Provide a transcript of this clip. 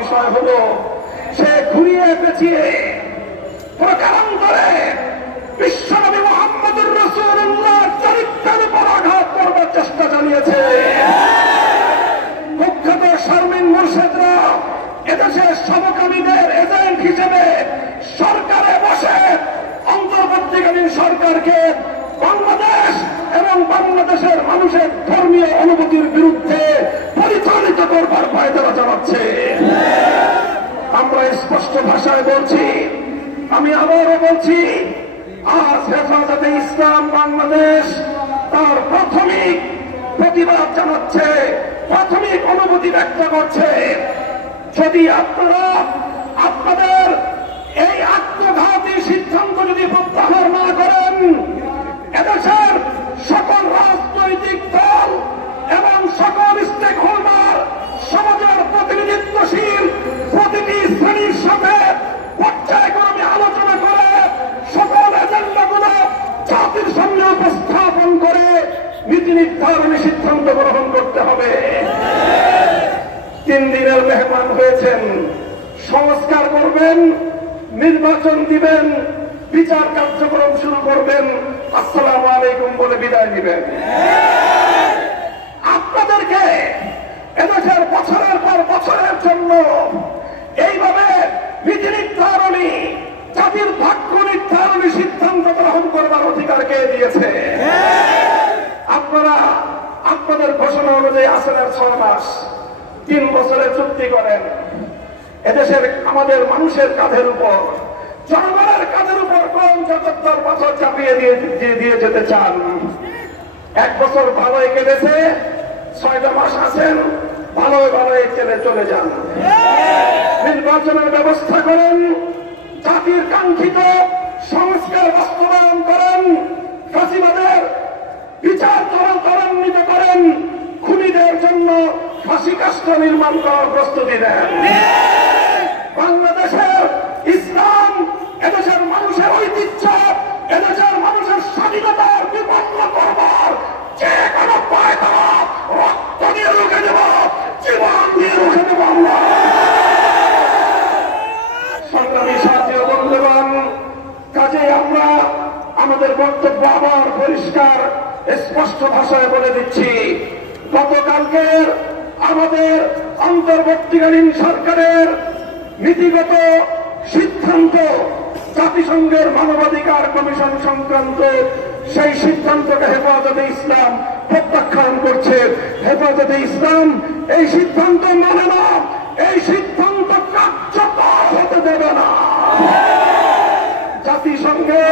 বিষয় হলো সে ঘুরিয়ে পেঁচিয়ে প্রকারান্তরে বিশ্বনবী মুহাম্মদুর রাসূলুল্লাহর চরিত্রের উপর আঘাত করবার চেষ্টা চালিয়েছে। কুখ্যাত শারমিন মুর্শেদরা এদেশের সমকামীদের এজেন্ট হিসেবে সরকারে বসে অন্তর্বর্তীকালীন সরকারকে বাংলাদেশ এবং বাংলাদেশের মানুষের ধর্মীয় অনুভূতির বিরুদ্ধে পরিচালিত করবার পায়তারা চালাচ্ছে। আমরা স্পষ্ট ভাষায় বলছি, আমি আবারও বলছি, আজ হেফাজতে ইসলাম বাংলাদেশ তার প্রাথমিক প্রতিবাদ জানাচ্ছে, প্রাথমিক অনুভূতি ব্যক্ত করছে। যদি আপনারা আপনাদের এই আত্মঘাতী সিদ্ধান্ত যদি প্রত্যাহার না করেন, এদেশের সকল রাজনৈতিক দল এবং সকল স্টেক হোল্ডার, সমাজের প্রতিনিধিত্বশীল প্রতিটি শ্রেণীর সাথে পর্যায়ক্রমে আলোচনা করে সকল এজেন্ডাগুলো জাতির সামনে উপস্থাপন করে নীতি নির্ধারণী সিদ্ধান্ত গ্রহণ করতে হবে। 3 দিনের মেহমান হয়েছেন, সংস্কার করবেন, নির্বাচন দিবেন, বিচার কার্যক্রম শুরু করবেন, আসসালামু আলাইকুম বলে বিদায় দিবেন। আপনাদেরকে এদেশের বছরের পর বছরের জন্য এইভাবে নীতি নির্ধারণী, জাতির ভাগ্য নির্ধারণী সিদ্ধান্ত গ্রহণ করবার অধিকার কে দিয়েছে? আপনারা আপনাদের ঘোষণা অনুযায়ী আসনের 6 মাস, 3 বছরের চুক্তি করেন। এদেশের আমাদের মানুষের কাঁধের উপর, জনগণের কাঁধের উপর কোন ৭৪ বছর চাপিয়ে দিয়ে যেতে চান? 1 বছর ভালোই কেটেছে, 6টা মাস আছেন, ভালোই চলে যান। নির্বাচনের ব্যবস্থা করেন, জাতির কাঙ্ক্ষিত সংস্কার বাস্তবায়ন করেন, ফাঁসিবাদের বিচার ত্বরান্বিত করেন, খুনিদের জন্য ফাঁসি কাষ্ঠ নির্মাণ করার প্রস্তুতি নেন। বাংলাদেশের ইসলাম, এদেশের মানুষের ঐতিহ্য, এদেশের মানুষের স্বাধীনতার বিপন্ন করবার যে কোনো পায়তারা রক্ত দিয়ে রুখে দেব, জীবন দিয়ে রুখে দেব আমরা। সংগ্রামী সাথী ও বন্ধুগণ, কাজে আমরা আমাদের বক্তব্য আবার পরিষ্কার স্পষ্ট ভাষায় বলে দিচ্ছি। গতকালকের আমাদের অন্তর্বর্তীকালীন সরকারের নীতিগত সিদ্ধান্ত, জাতিসংঘের মানবাধিকার কমিশন সংক্রান্ত সেই সিদ্ধান্তকে হেফাজতে ইসলাম প্রত্যাখ্যান করছে। হেফাজতে ইসলাম এই সিদ্ধান্ত মানে না, এই সিদ্ধান্ত কার্যকর হতে দেবে না। জাতিসংঘের